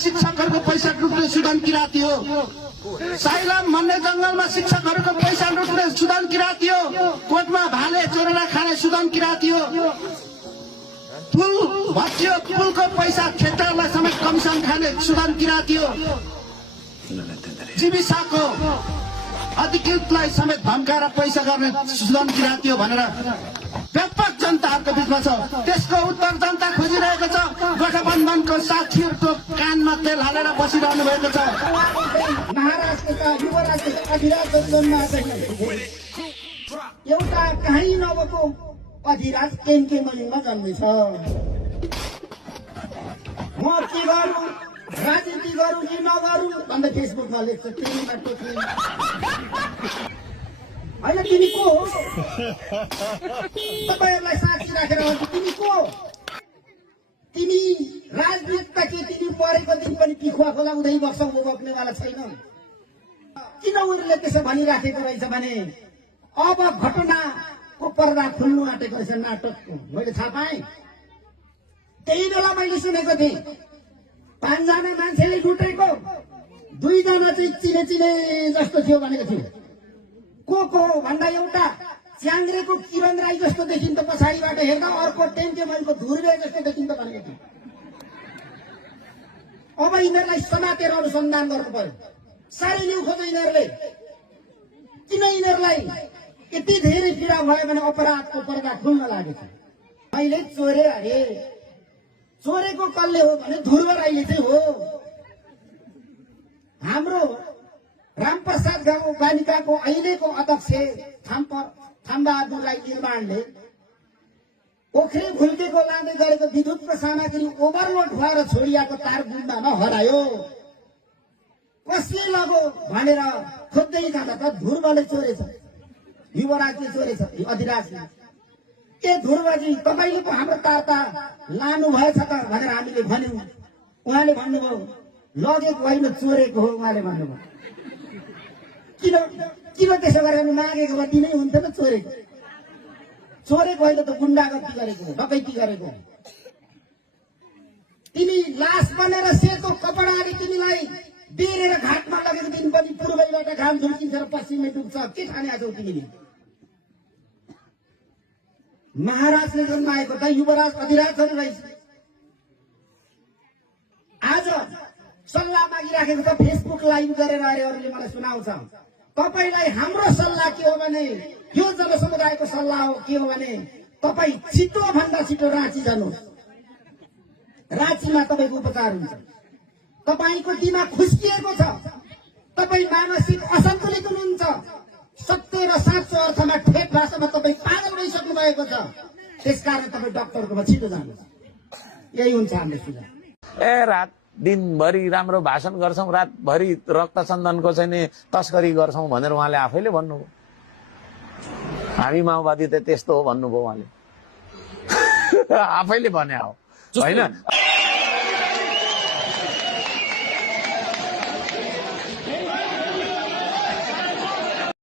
शिक्षकहरूको पैसा लुट्ने सुदन किराती हो। साइलाम भन्ने जंगलमा शिक्षकहरूको पैसा लुट्ने सुदन किराती हो। कोटमा भाले चोरेर खाने सुदन किराती हो। पुल भत्कियो, पुलको पैसा ठेक्दारलाई समेत कमिसन खाने सुदन किराती हो। जीविसाको अधिकृतलाई समेत धम्काएर पैसा गर्ने सुदन किराती हो भनेर व्यापक जनताहरूको बिचमा छ। त्यसको उत्तर जनता खोजिरहेको छ। गठबन्धनको साथीहरूको कानमा तेल हालेर बसिरहनु भएको छ। महाराष्ट्रका युवराजको अधिराज जन्म एउटा कहीँ नभएको अधिराज टेन्के मलिनमा जन्मेछ। म के गरौँ, राजनीति गरौँ कि नगरौँ भन्दा फेसबुकमा लेख्छ तिमीमा टोक्ने होइन। तिमी को हो? तपाईँहरूलाई साक्षी राखेर भन्छु, तिमी को हो? तिमी राजनीतिमा के तिमी परेको दिन पनि पिखुवा खोला उधै बस्छौ, बग्नेवाला छैन। किन उनीहरूले त्यसो भनिराखेको रहेछ भने अब घटनाको पर्दा खुल्नु आँटेको रहेछ नाटकको। मैले थाहा पाएँ। त्यही बेला मैले सुनेको थिएँ 5 जना मान्छेले लुटेको, 2 जना चाहिँ चिने चिने जस्तो थियो भनेको थियो। को हो भन्दा एउटा च्याङ्ग्रेको किरण राई जस्तो देखिन्छ पछाडिबाट हेर्दा, अर्को टेन्के मलिको धुर्वे जस्तो देखिन्छ भनेको थियो। अब यिनीहरूलाई समातेर अनुसन्धान गर्नु पर्यो। साह्रै लिउ खोज्छ यिनीहरूले। किन यिनीहरूलाई यति धेरै पीडा भयो भने अपराधको पर्दा खुल्न लागेको छ। मैले चोरे अरे, चोरेको कसले हो भने ध्रुव राईले चाहिँ हो। हाम्रो रामप्रसाद गाउँपालिकाको अहिलेको अध्यक्ष थामबहादुर राई निर्माणले पोखरी भुल्केको लाँदै गरेको विद्युतको सामग्री ओभरलोड भएर छोडिएको तार गुम्बामा हरायो। कसले लगो भनेर खोज्दै जाँदा त ध्रुवले चोरेछ, युवराजले चोरेछ, अधिराजले। ए ध्रुवजी, तपाईँले पो हाम्रो तार त लानु भएछ त भनेर हामीले भन्यौँ। उहाँले भन्नुभयो लगेको होइन चोरेको हो। उहाँले भन्नुभयो किन त्यसो गरेर मागेको भए दिनै हुन्थ्यो त। चोरेको होइन त, गुन्डागर्दी गरेको हो, डकैती गरेको हो। तिमी लास बनेर सेतो कपडाले तिमीलाई बेरेर घाटमा लगेको दिन पनि पूर्वैबाट घाम झुल्किन्छ र पश्चिमै डुब्छ। के ठानेका छौ तिमीले? महाराजले जन्माएको त युवराज अधिराजहरू रहेछ। आज सल्लाह मागिराखेको त फेसबुक लाइभ गरेर अरूले मलाई सुनाउँछ। तपाईलाई हाम्रो सल्लाह के हो भने, यो जनसमुदायको सल्लाह हो के हो भने, तपाईँ छिटो भन्दा छिटो राँची जानुहोस्। राँचीमा तपाईँको उपचार हुन्छ। तपाईँको दिमाग खुस्किएको छ, तपाईँ मानसिक असन्तुलित हुनुहुन्छ। सत्य र साँचो अर्थमा ठेट भाषामा तपाईँ पागल भइसक्नु भएको छ। त्यसकारण तपाईँ डाक्टरकोमा छिटो जानुहोस्। यही हुन्छ हाम्रो सुझाव। रात दिनभरि राम्रो भाषण गर्छौं, रातभरि रक्त चन्दनको चाहिँ तस्करी गर्छौं भनेर उहाँले आफैले भन्नुभयो। हामी माओवादी त त्यस्तो हो भन्नुभयो उहाँले। आफैले भने हो होइन।